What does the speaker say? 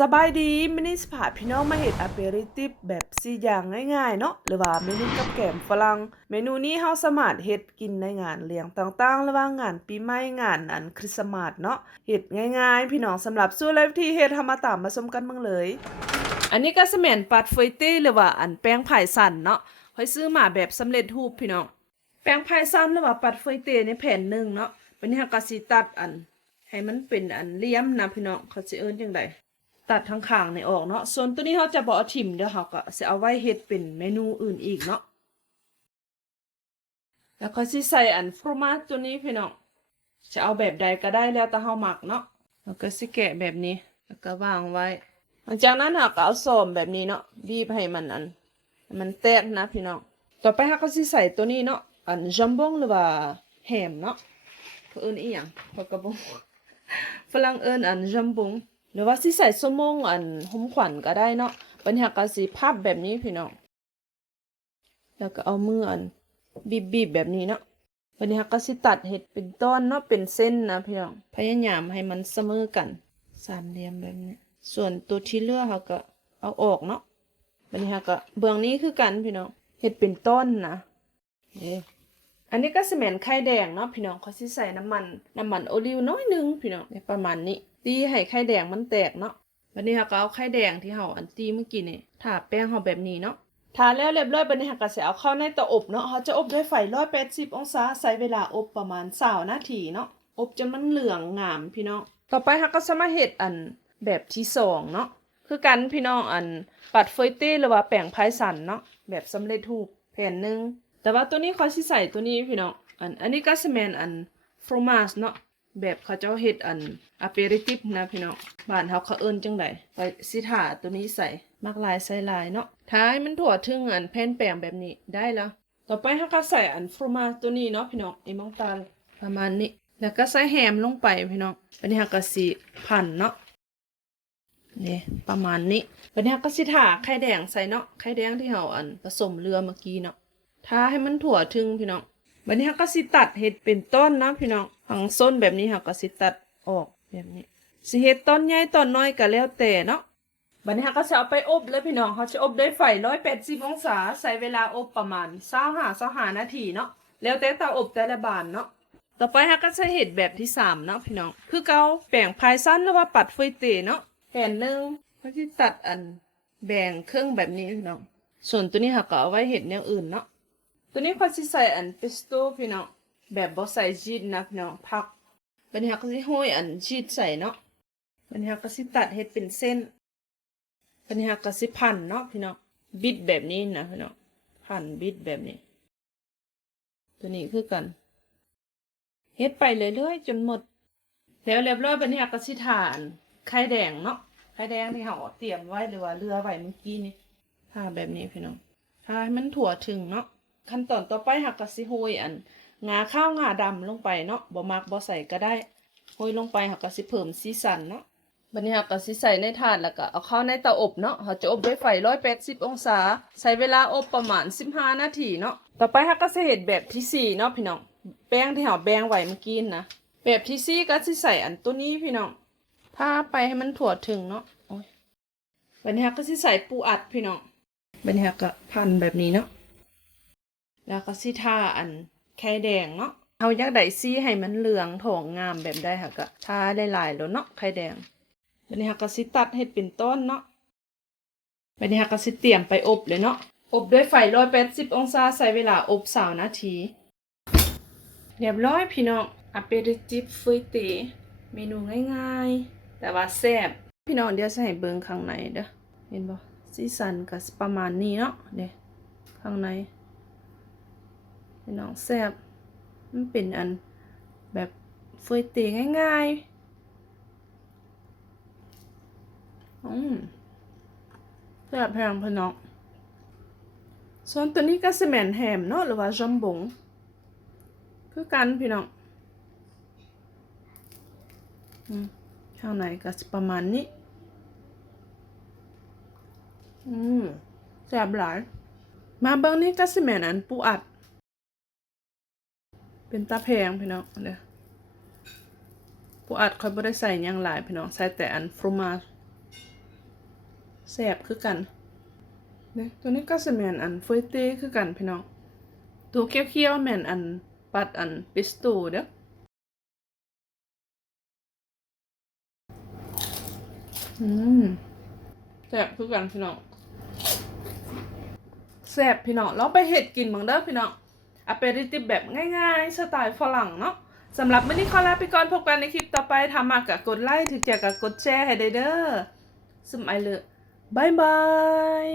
สบายดีมินิสพาพี่น้องมาเห็ดอ p เปริติฟแบบสี่อย่างง่ายๆเนาะหรือว่าเมนูกับแกมฝรั่งเมนูนี้เฮาสามารถเฮ็ดกินในงานเลี้ยงต่างๆระหว่างงานปีใหม่งานอันคริสต์มาสเนาะเฮ็ดง่ายๆ พี่น้องสำหรับสู้ไลฟ์ที่เฮ็ดทำมาตามมาชมกันเบิ่งเลย อันนี้ก็สแมนปัดเฟยตี้หรือว่าอันแป้งไผ่สันเนาะค่อยซื้อมาแบบสำเร็จรูปพี่น้องแป้งไผ่สันหรือว่าปัดเฟยเต้ในแผ่นหนึ่งเนาะวันนี้เราก็สิตัดอันให้มันเป็นอันเลี่ยมนะพี่น้องเขาสิเอิ้นจังได ตัดทั้งข้างนี่ออกเนาะ ส่วนตัวนี้เขาจะบอาทิ่มเดี๋ยวเขาก็สิเอาไว้เฮ็ดเป็นเมนูอื่นอีกเนาะ แล้วก็สิใส่อันฟรมาตัวนี้พี่น้อง จะเอาแบบใดก็ได้แล้วแต่เฮามักเนาะ แล้วก็สิแกะแบบนี้ แล้วก็วางไว้ หลังจากนั้นเราก็เอาส้อมแบบนี้เนาะ บีบให้มันอัน มันแตกนะพี่น้อง ต่อไปเราก็สิใส่ตัวนี้เนาะ อันจัมบงหรือว่าแฮมเนาะเขาเอิ้นอีหยังเขาก็บ่รู้ฝรั่งเอิ้นอันจัมบง หรือว่าสิใส่สมงอันหอมขวัญก็ได้เนาะบัดนี้เราก็สิพับแบบนี้พี่น้องแล้วก็เอามืออันบีบๆแบบนี้เนาะบัดนี้เราก็สิตัดเห็ดเป็นต้นเนาะเป็นเส้นนะพี่น้องพยายามให้มันเสมอกันสามเหลี่ยมแบบนี้ ส่วนตัวที่เลือกเขาก็เอาออกเนาะบัดนี้เขาก็เบื้องนี้คือกันพี่น้องเห็ดเป็นต้นนะเด้อันนี้ก็สมนไข่แดงเนาะพี่น้องเขาสิใส่น้ำมันน้ำมันโอลิวน้อยนึงพี่น้องเนี่ยประมาณนี้ ตีให้ไข่แดงมันแตกเนาะบัดนี้เขาก็เอาไข่แดงที่เขาอันตีเมื่อกี้นี่ทาแป้งเขาแบบนี้เนาะทาแล้วเรียบร้อยบัดนี้เขาก็สิเอาเข้าในเตาอบเนาะเขาจะอบด้วยไฟ180 องศาใช้เวลาอบประมาณ20นาทีเนาะอบจนมันเหลืองงามพี่น้อง ต่อไปเขาก็จะมาเฮ็ดอันแบบที่สองเนาะคือกันพี่น้องอันปัดเฟยตี้หรือว่าแป้งพายสันเนาะแบบสำเร็จรูปแผ่นหนึ่งแต่ว่าตัวนี้เขาสิใส่ตัวนี้พี่น้องอันอันนี้ก็สแมนอันฟรมาสเนาะ แบบเขาเจ้าเฮ็ดอันอ p เปริติฟนะพี่น้องบ้านเขาเขาเอิ้นจังไดไปสิถาตัวนี้ใส่มากลายใส่ลายเนาะท้ายมันถั่วถึงอันแผ่นแป้งแบบนี้ได้แล้ว ต่อไปเขาก็ใส่อันฟรูมาตัวนี้เนาะพี่น้องไอ้มองตาลประมาณนี้ แล้วก็ใส่แฮมลงไปพี่น้องอันนี้เขาก็สิพันเนาะนี่ประมาณนี้วันนี้ก็สิทาไข่แดงใส่เนาะไข่แดงที่เราอันผสมเรือเมื่อกี้เนาะทาให้มันถั่วถึงพี่น้องวันนี้ก็สิตัดเห็ดเป็นต้นนะพี่น้อง ผังส้นแบบนี้เราก็สิตัดออกแบบนี้สิเห็ดต้นใหญ่ต้นน้อยก็แล้วแต่เนาะวันนี้ก็จะเอาไปอบเลยพี่น้องเขาจะอบด้วยไฟร้อยแปดสิบองศาใช้เวลาอบประมาณเศร้าหาเศร้านาทีเนาะแล้วแต่เตาอบแต่ละบานเนาะต่อไปฮะก็จะเห็ดแบบที่สามเนาะพี่น้องคือเกาแบ่งพายสั้นหรือว่าปัดเฟยเตเนาะแผ่นหนึ่งเขาที่ตัดอันแบ่งครึ่งแบบนี้พี่น้องส่วนตัวนี้ค่ะก็เอาไว้เห็ดแนวอื่นเนาะตัวนี้เขาจะใส่อันปิสโต้พี่น้อง แบบบ่ใส่ชีสนะพี่น้องพักบันนี้ค่ะก็จะห้อยอันชีสใส่เนาะบันนี้ค่ะก็สิตัดเห็ดเป็นเส้นบันนี้ค่ะก็สิพันเนาะพี่น้องบิดแบบนี้นะพี่น้องพันบิดแบบนี้ ตัวนี้คือกันเฮ็ดไปเรื่อยๆจนหมด แล้วเรียบร้อยบัดนี้ก็สิทานไข่แดงเนาะไข่แดงที่เราเตรียมไว้หรือว่าเรือไว้เมื่อกี้นี่ทาแบบนี้พี่น้องทาให้มันถั่วถึงเนาะขั้นตอนต่อไปหักก็สิโรยอัน งาข้าวงาดำลงไปเนาะบ่มักบ่ใส่ก็ได้โรยลงไปหักก็สิเพิ่มสีสันเนาะบัดนี้หักก็สิใส่ในถาดแล้วก็เอาเข้าในเตาอบเนาะเราจะอบด้วยไฟ180องศา ใช้เวลาอบประมาณ15นาทีเนาะต่อไปหักก็สิเฮ็ดแบบที่สี่เนาะพี่น้องแป้งที่เราแบ่งไว้เมื่อกี้นะแบบที่ซี่ก็สิใส่อันตัวนี้พี่น้องพาไปให้มันถั่วถึงเนาะโอ้ยบันนี้ก็สิใส่ปูอัดพี่น้องบันนี้ก็พันแบบนี้เนาะแล้วก็สิทาอัน ไข่แดงเนาะเอาอยากได้ซีให้มันเหลืองทองงามแบบได้ค่ะก็ทาหลายๆแล้วเนาะไข่แดงบันนี้ก็สิตัดให้เป็นต้นเนาะบันนี้ก็สิเตรียมไปอบเลยเนาะอบด้วยไฟ180องศาใช้เวลาอบ3นาที เรียบร้อยพี่น้องอ p เปริติฟฟุยเตเมนูง่ายๆ แต่ว่าแซ่บพี่น้องเดี๋ยวจะให้เบิ่งข้างในเด้อเห็นบ่สีสันก็สิประมาณนี้เนาะเด้ข้างใน พี่น้องแซ่บมันเป็นอันแบบเฟยเตง่ายๆ อืมแซ่บแพงพี่น้องส่วนตัวนี้ก็สิแมนแฮมเนาะหรือว่าจัมบง คือกันพี่น้องอืมข้างในก็สิประมาณนี้ อืมแซ่บหลายมาเบิ่งนี่ก็สิแมนอันปูอัด เป็นตาแพงพี่น้องเด้อปูอัดค่อยบ่ได้ใส่ยังหลายพี่น้องใส่แต่อันฟรมาแซบคือกันเนี่ยตัวนี้ก็สิแมนอันเฟยเต้คือกันพี่น้อง ตัวเขียวๆแมนอันปัดอันปิสโต้เด้ออืมแซบคือกันพี่น้องแซบพี่น้องลองไปเฮ็ดกินบ้างเด้อพี่น้อง อะเปริติฟแบบง่ายๆ สไตล์ฝรั่งเนาะสำหรับวันนี้ขอลาไปก่อนพบกันในคลิปต่อไปทำมากกะกดไลค์ถึงจะกะกดแชร์ให้ได้เด้อสมัยเลยบายบาย